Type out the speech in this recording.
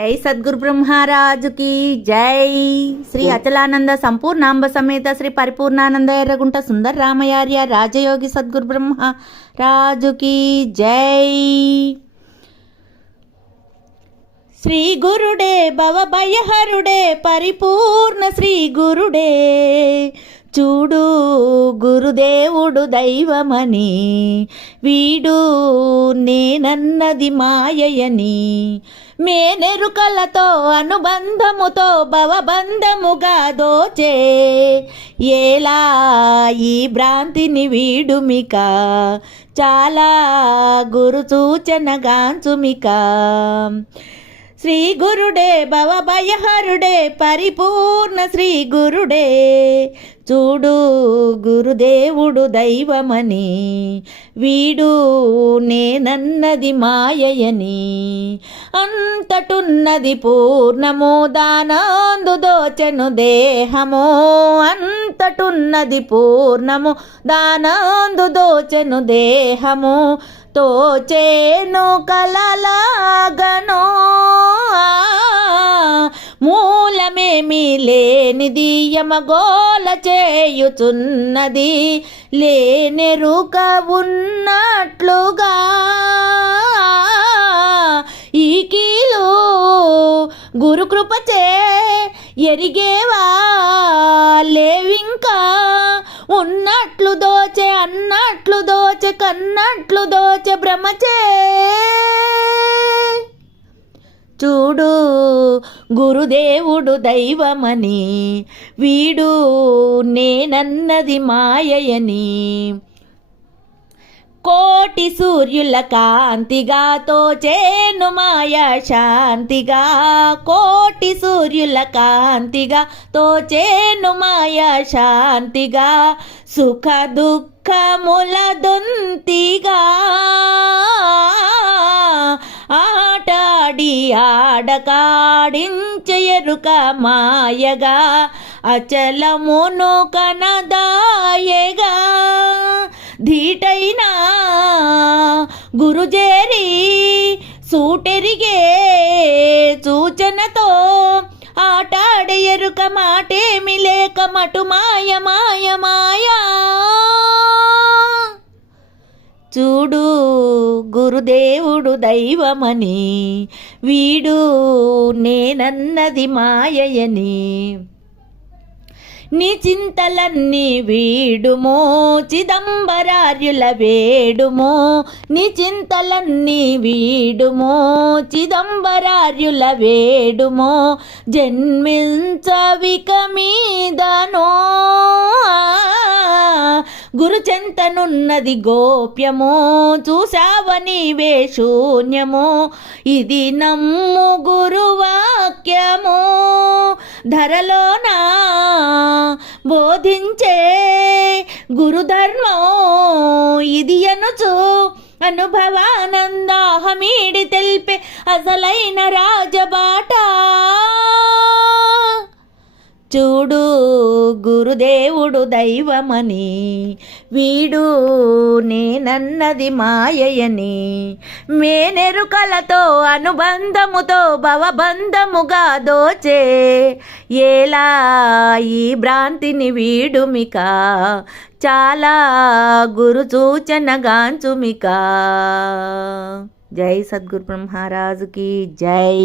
జై సద్గురు బ్రహ్మరాజుకి జై. శ్రీ అచలానంద సంపూర్ణాంబ సమేత శ్రీ పరిపూర్ణానంద ఎర్రగుంట సుందర రామయార్య రాజయోగి సద్గురు బ్రహ్మ రాజుకి జై. శ్రీ గురుడే భవభయహరుడే పరిపూర్ణ శ్రీ గురుడే. చూడు గురుదేవుడు దైవమని వీడు నేనన్నది మాయయని. మేనెరుకలతో అనుబంధముతో భవబంధముగా దోచే ఏలా ఈ భ్రాంతిని వీడుమిక చాలా గురు సూచనగాంచుమిక శ్రీ గురుడే భవభయహరుడే పరిపూర్ణ శ్రీ గురుడే. చూడు గురుదేవుడు దైవమని వీడు నేనన్నది మాయయని. అంతటున్నది పూర్ణము దానాందు దోచను దేహము అంతటున్నది పూర్ణము దానాందు దోచను దేహము తోచేను కలలాగనో. లేనిది చేయుచున్నది లేనెరుక ఉన్నట్లుగా. ఈ కీలు గురుకృపచే ఎరిగేవా? లేవింకా ఉన్నట్లు దోచే అన్నట్లు దోచే కన్నట్లు దోచే భ్రమచే చూడు గురుదేవుడు దైవమని వీడు నేనన్నది మాయయని. కోటి సూర్యుల కాంతిగా తోచేను మాయ శాంతిగా. కోటి సూర్యుల కాంతిగా తోచేను మాయ శాంతిగా. సుఖ దుఃఖముల దొంతిగా. ఆడకాడించయరుక మాయగా అచలమును కనదాయగా ధీటైనా గురుజేరి సూటెరిగే సూచనతో ఆటాడే మాటేమి లేక మటు మాయ మాయ మాయా. చూడు గురుదేవుడు దైవమని వీడు నేనన్నది మాయయని. నీ చింతలన్నీ వీడుమో చిదంబరార్యుల వేడుమో నీ చింతలన్నీ వీడుమో చిదంబరార్యుల వేడుమో జన్మించవిక మీదనో. గురుచెంతనున్నది గోప్యము చూసావనివే శూన్యము. ఇది నమ్ము గురువాక్యము. ధరలోనా బోధించే గురుధర్మం ఇది అనుచు అనుభవానందాహమీడి తెలిపే అసలైన రాజబాట. చూడు గురుదేవుడు దైవమని వీడు నేనన్నది మాయయని. మేనెరుకలతో అనుబంధముతో భవబంధముగా దోచే ఎలా ఈ భ్రాంతిని వీడుమిక చాలా గురు సూచనగాంచుమిక జై సద్గురు బ్రహ్మరాజుకి జై.